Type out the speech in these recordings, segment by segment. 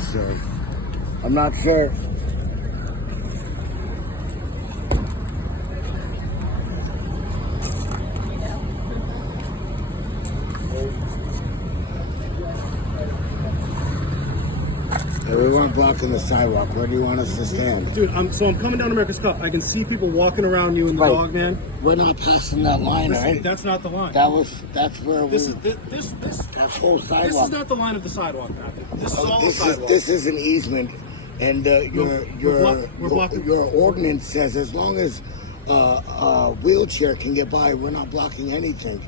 sir. I'm not sure. We weren't blocking the sidewalk. Where do you want us to stand? Dude, I'm coming down America's Cup. I can see people walking around you and the dog man. We're not passing that line, right? That's not the line. That's where This we... is this That whole sidewalk. This is not the line of the sidewalk, Matthew. This is all the sidewalk. This is an easement, and we're blocking. your ordinance says as long as a wheelchair can get by, we're not blocking anything.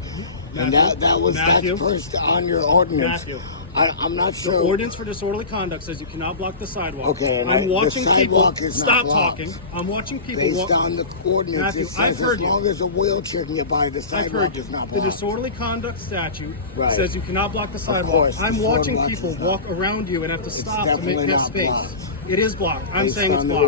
Matthew, And that's first on your ordinance. Matthew. I'm not sure. The ordinance for disorderly conduct says you cannot block the sidewalk. Okay, and I'm watching the people. sidewalk is not Stop blocked. talking. I'm watching people. Based on the ordinance, Matthew, it says I've heard as you. long as a wheelchair can get by, the I've sidewalk heard you. is not The blocked. disorderly conduct statute Right. says you cannot block the sidewalk. course, I'm disorderly watching block people is not- walk around you and have to stop to definitely make that not space. blocked. It is blocked. I'm Based saying it's on the blocked.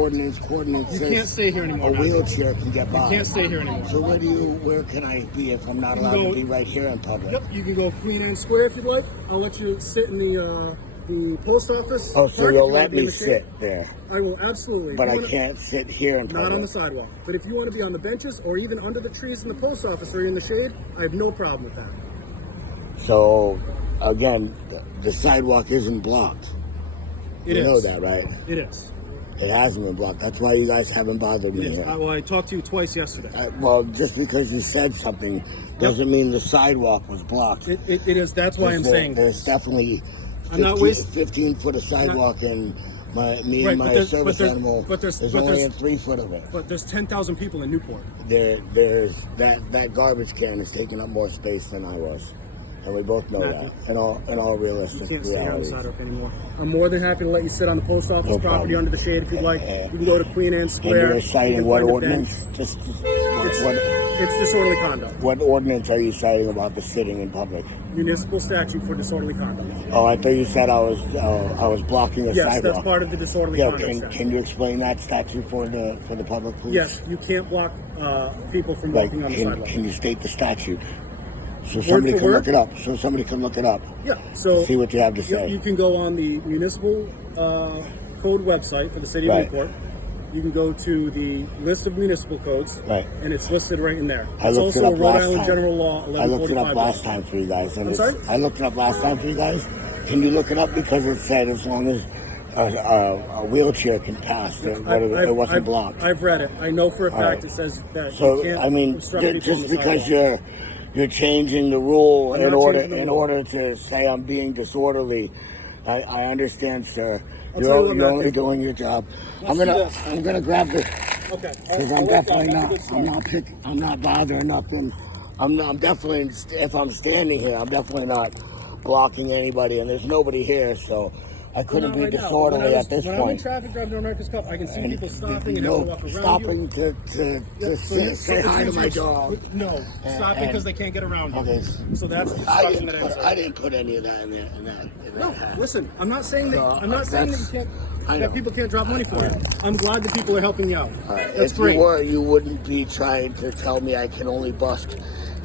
coordinates You says can't stay here anymore, a Matthew. wheelchair can get by. You can't stay here anymore. So where can I be if I'm not You can allowed go- to be right here in public? Yep, you can go Queen Anne Square if you'd like. I'll let you sit in the post office. Oh, so park if you'll you let wanna be in me the shade. sit there, I will absolutely. but If I you wanna- can't sit here in Not on the public. sidewalk. But if you want to be on the benches or even under the trees in the post office or in the shade, I have no problem with that. So again, the sidewalk isn't blocked. It You is. know that, right? It is. It hasn't been blocked. That's why you guys haven't bothered It me is. here. Well, I talked to you twice yesterday. Well, just because you said something doesn't mean the sidewalk was blocked. It is. That's why I'm saying. There's definitely I'm not wasting 15 foot of sidewalk, and me Right, and but my there's- service but there- animal. but there's- there's but only there's- 3 foot of it. But there's 10,000 people in Newport. There's that garbage can is taking up more space than I was, and we both know Matthew. that. In all You realistic can't stay here on the reality. sidewalk anymore. I'm more than happy to let you sit on the post office No property problem. under the shade if you'd like. You can go to Queen Anne And Square. you're You citing can what find a ordinance? bench. Just It's, it's disorderly conduct. what ordinance are you citing about the sitting in public? Municipal statute for disorderly conduct. Oh, I thought you said I was blocking a Yes, sidewalk. that's part of the disorderly Yeah, conduct statute. can you explain that statute for the public, please? Yes, you can't block people from Like, walking on the can sidewalk. you state the statute so somebody for can word? look it up? So somebody can look it up. Yeah, so See what you have to say. You can go on the municipal code website for the city of Right. Newport. You can go to the list of municipal codes, Right. and it's listed right in there. I It's looked it also up a Rhode last Island time. General Law I looked it up 1145. last time for you guys. And I'm sorry? I looked it up last time for you guys. Can you look it up because it said as long as a wheelchair can pass, it wasn't blocked. I've read it. I know for a fact right. it says that you So can't I mean, obstruct people on just the because sidewalk. you're changing the rule I'm in not order changing the in rule. order to say I'm being disorderly, I understand, sir. I'll tell you what, You're only Matthew. doing your job. Let's do this. I'm gonna grab this Okay. because I'll I'm let definitely that- not. that's a good I'm start. not picking. I'm not bothering nothing. I'm definitely. If I'm standing here, I'm definitely not blocking anybody, and there's nobody here, so I couldn't Not be right now, but disorderly at this when I'm in point. traffic driving down America's Cup, I can see And people stopping and having to walk around stopping you. to Yeah, so you- say so hi to it's my usually- dog. No, stopping and- because they can't get around you. Okay. So that's the I instruction that I didn't put any of that in there. No, listen. I'm not saying that. So, I'm not saying that you that's- I can't. know. That people can't drop money for you. I'm glad that people are helping you out. That's If great. you were, you wouldn't be trying to tell me I can only bust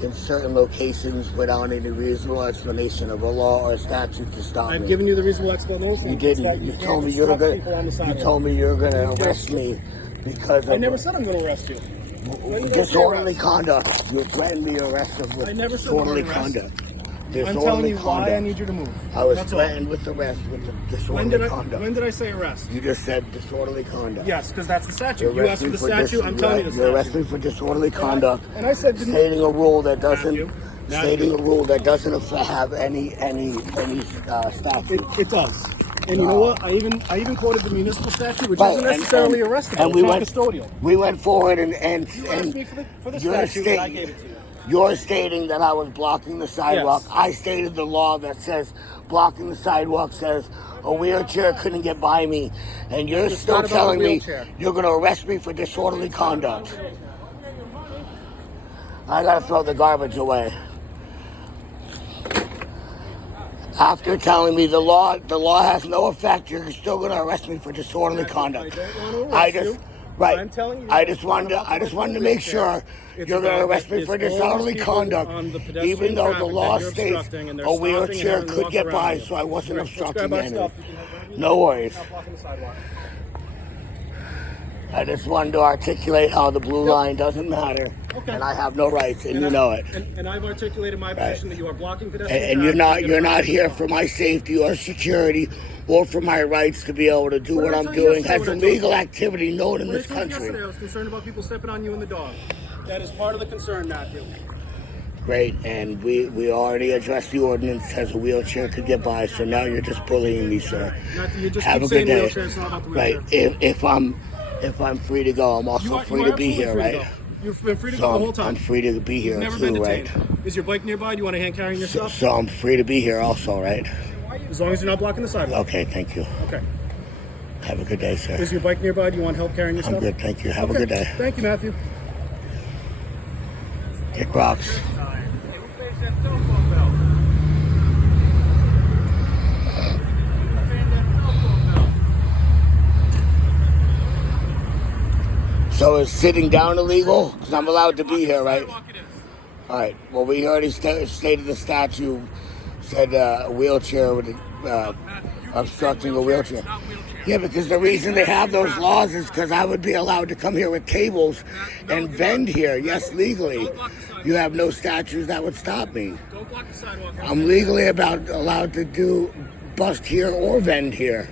in certain locations without any reasonable explanation of a law or statute to stop I've me. given you the reasonable explanation. You It's that didn't. You can't told me obstruct people on the you sidewalk. told me you're gonna You arrest just- me because of I never said I'm going to arrest you. When did I say disorderly arrest? conduct. You threatened me arrested with I never said the word disorderly arrest. conduct. I'm Disorderly telling you why I conduct. need you to move. I was That's all. threatened with arrest with the When disorderly did I? conduct. When did I say arrest? You just said disorderly conduct. Yes, because that's the statute. You're You asked for the arresting statute. I'm telling you the You're arresting statute. for disorderly conduct. And I said, didn't- stating a rule that doesn't Matthew. stating a rule that doesn't have any statute. It does. And you know what? I even quoted the municipal statute, which Right, isn't and- necessarily and- arrestable. and It's we not went- custodial. We went forward and You asked me for the you're statute, and I gave it to you. You're stating that I was blocking the sidewalk. Yes. I stated the law that says blocking the sidewalk says a wheelchair couldn't get by me, and you're It's still not about telling a me wheelchair. you're going to arrest me for disorderly conduct. I got to throw the garbage away. After telling me the law has no effect, you're still going to arrest me for disorderly conduct. I don't want to arrest you. Right. I'm telling you, I it's just wanted not to make sure It's you're going to about- arrest me it's for all those disorderly people conduct, on the pedestrian even though the traffic law that you're states obstructing and they're a stopping and wheelchair having to could walk get around by, you. so I wasn't Right, let's obstructing grab our any. stuff. You can have right No worries. Stop blocking the sidewalk. I just wanted to articulate how the blue line doesn't matter, Okay. and I have no rights, and you know it. And I've articulated my position that you are blocking pedestrian And traffic. you're not here for my safety or security or for my rights to be able to do what I'm doing. That's illegal activity known in this country. Yesterday, I was concerned about people stepping on you and the dog. That is part of the concern, Matthew. Great, and we already addressed the ordinance as a wheelchair could get by, so now you're just bullying me, sir. Matthew, you just Have keep a good saying day. wheelchair, it's not about the Right, wheelchair. if I'm free to go, I'm also free to be here, right? You've been free to So go the whole time. I'm free to be here You've never been too, right? detained. Is your bike nearby? Do you want a hand carrying your stuff? So I'm free to be here also, right? As long as you're not blocking the sidewalk. Okay, thank you. Okay. Have a good day, sir. Is your bike nearby? Do you want help carrying your stuff? I'm good, thank you. Have a Okay. good day. Thank you, Matthew. Kick rocks. So is sitting down illegal? Because I'm allowed to be here, right? All right. Well, we already stated the statute said a wheelchair with obstructing a wheelchair. Yeah, because the reason they have those laws is because I would be allowed to come here with tables and vend here. Yes, legally. You have no statutes that would stop me. Don't block the sidewalk. I'm legally allowed to bust here or vend here.